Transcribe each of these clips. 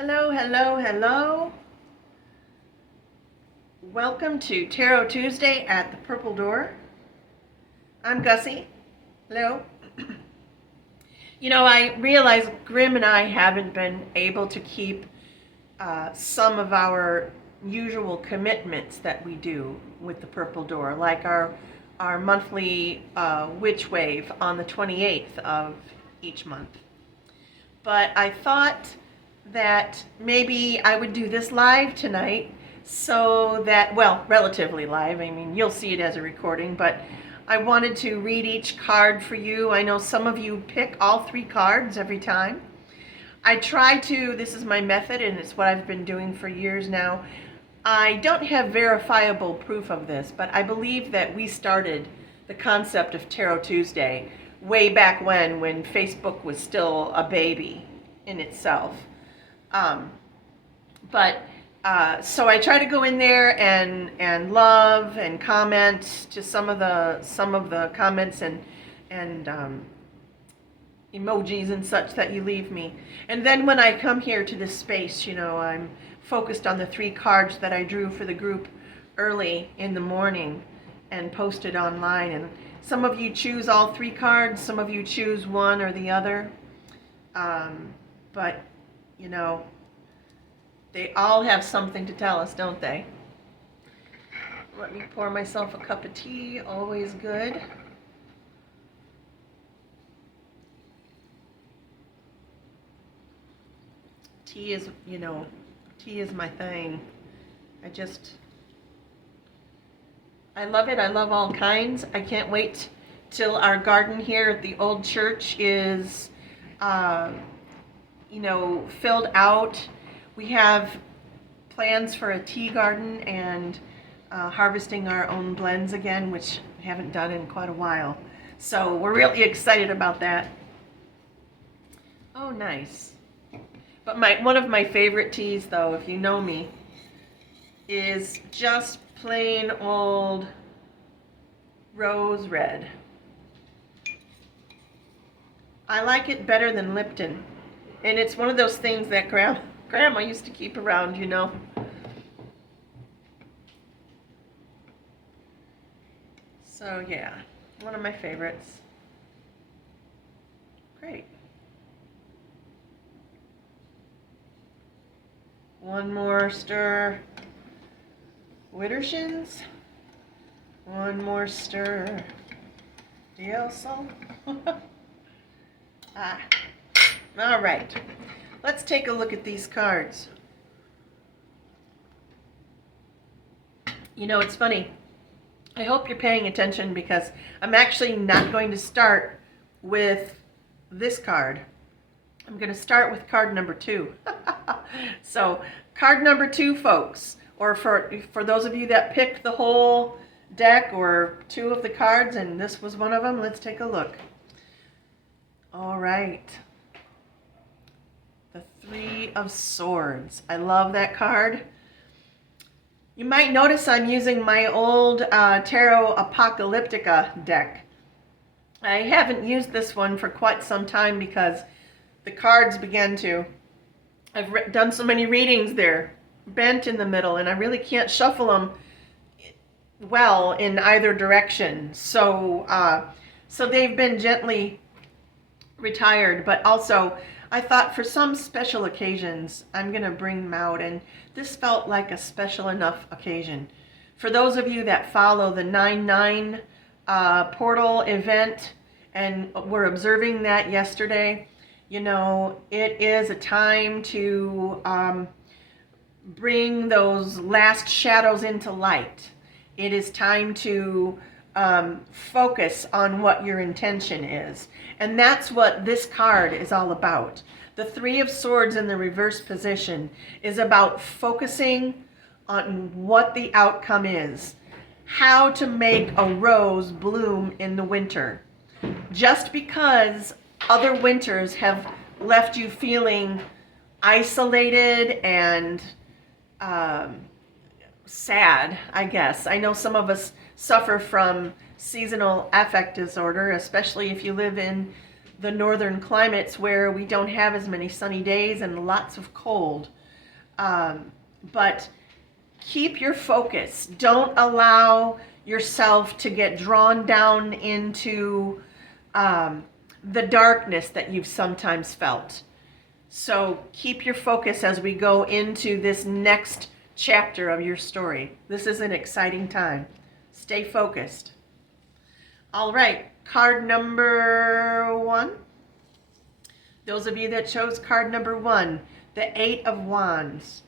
Hello, hello, hello. Welcome to Tarot Tuesday at the Purple Door. I'm Gussie. Hello. I realize Grim and I haven't been able to keep some of our usual commitments that we do with the Purple Door, like our monthly Witch Wave on the 28th of each month. But I thought that maybe I would do this live tonight so that, well, relatively live. I mean, you'll see it as a recording, but I wanted to read each card for you. I know some of you pick all three cards every time. I try to, this is my method and it's what I've been doing for years now. I don't have verifiable proof of this, but I believe that we started the concept of Tarot Tuesday way back when Facebook was still a baby in itself. So I try to go in there and love and comment to some of the comments and emojis and such that you leave me. And then when I come here to this space, I'm focused on the three cards that I drew for the group early in the morning and posted online. And some of you choose all three cards, some of you choose one or the other. But they all have something to tell us, don't they? Let me pour myself a cup of tea, always good. Tea is my thing. I love it. I love all kinds. I can't wait till our garden here at the old church is, filled out. We have plans for a tea garden and harvesting our own blends again, which we haven't done in quite a while. So we're really excited about that. Oh, nice. But one of my favorite teas, though, if you know me, is just plain old rose red. I like it better than Lipton. And it's one of those things that Grandma used to keep around, So yeah, one of my favorites. Great. One more stir. Widdershins. One more stir. Dielsel. All right. Let's take a look at these cards. It's funny. I hope you're paying attention because I'm actually not going to start with this card. I'm going to start with card number 2. So, card number 2, folks, or for those of you that picked the whole deck or 2 of the cards, and this was one of them, let's take a look. All right. The 3 of Swords. I love that card. You might notice I'm using my old Tarot Apocalyptica deck. I haven't used this one for quite some time because the cards began to... I've done so many readings, they're bent in the middle, and I really can't shuffle them well in either direction. So they've been gently retired, but also I thought for some special occasions I'm going to bring them out, and this felt like a special enough occasion. For those of you that follow the 9/9 portal event and were observing that yesterday, it is a time to bring those last shadows into light. It is time to focus on what your intention is. And that's what this card is all about. The 3 of Swords in the reverse position is about focusing on what the outcome is. How to make a rose bloom in the winter. Just because other winters have left you feeling isolated and sad, I guess. I know some of us suffer from seasonal affect disorder, especially if you live in the northern climates where we don't have as many sunny days and lots of cold. But keep your focus. Don't allow yourself to get drawn down into the darkness that you've sometimes felt. So keep your focus as we go into this next chapter of your story. This is an exciting time. Stay focused. All right, card number 1. Those of you that chose card number 1, the 8 of Wands.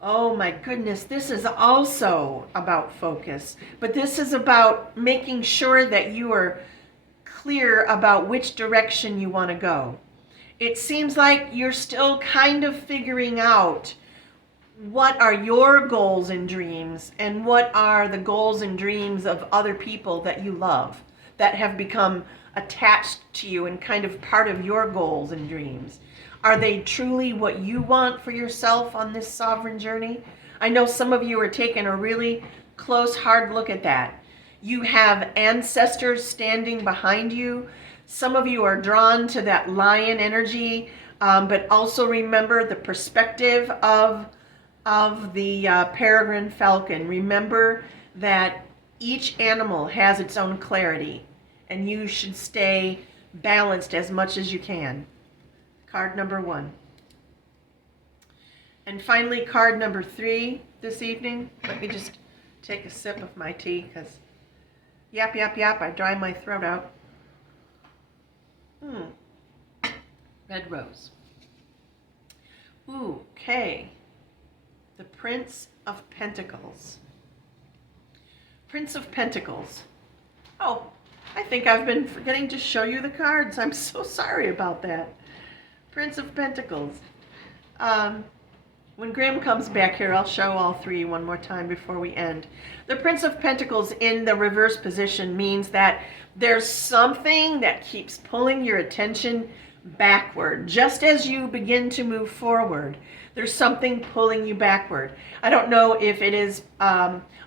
Oh my goodness, this is also about focus, but this is about making sure that you are clear about which direction you want to go. It seems like you're still kind of figuring out what are your goals and dreams and what are the goals and dreams of other people that you love that have become attached to you and kind of part of your goals and dreams. Are they truly what you want for yourself on this sovereign journey? I know some of you are taking a really close, hard look at that. You have ancestors standing behind you. Some of you are drawn to that lion energy, but also remember the perspective of the peregrine falcon. Remember that each animal has its own clarity, and you should stay balanced as much as you can. Card number 1. And finally, card number 3 this evening. Let me just take a sip of my tea because yap, yap, yap, I dry my throat out. Red rose. Ooh, okay. The Prince of Pentacles. Prince of Pentacles. Oh, I think I've been forgetting to show you the cards. I'm so sorry about that. Prince of Pentacles. When Grim comes back here, I'll show all 3 one more time before we end. The Prince of Pentacles in the reverse position means that there's something that keeps pulling your attention backward. Just as you begin to move forward, there's something pulling you backward. I don't know if it is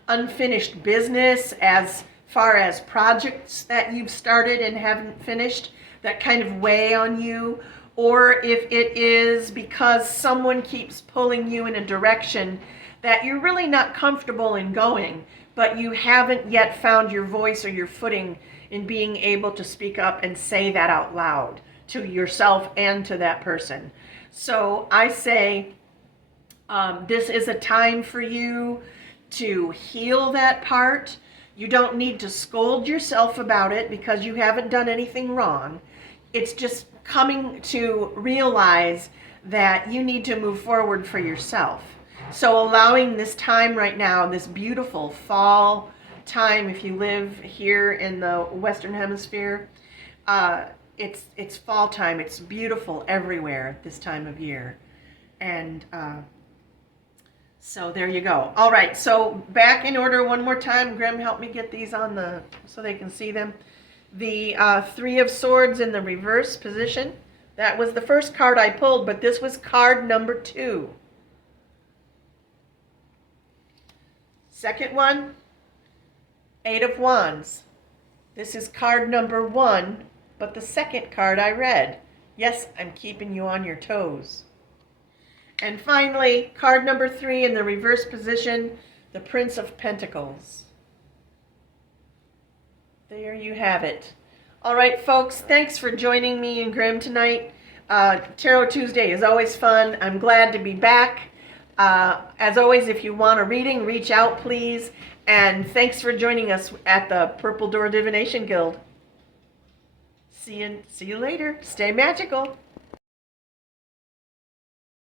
unfinished business as far as projects that you've started and haven't finished that kind of weigh on you, or if it is because someone keeps pulling you in a direction that you're really not comfortable in going, but you haven't yet found your voice or your footing in being able to speak up and say that out loud to yourself and to that person. So I say this is a time for you to heal that part. You don't need to scold yourself about it because you haven't done anything wrong. It's just coming to realize that you need to move forward for yourself. So allowing this time right now, this beautiful fall time, if you live here in the Western Hemisphere, it's fall time. It's beautiful everywhere this time of year. And so there you go. All right, so back in order one more time. Grim, help me get these on so they can see them. The 3 of Swords in the reverse position. That was the first card I pulled, but this was card number 2. Second one, 8 of Wands. This is card number 1, but the second card I read. Yes, I'm keeping you on your toes. And finally, card number 3 in the reverse position, the Prince of Pentacles. There you have it. All right, folks, thanks for joining me and Grim tonight. Tarot Tuesday is always fun. I'm glad to be back. As always, if you want a reading, reach out, please. And thanks for joining us at the Purple Door Divination Guild. See you later. Stay magical.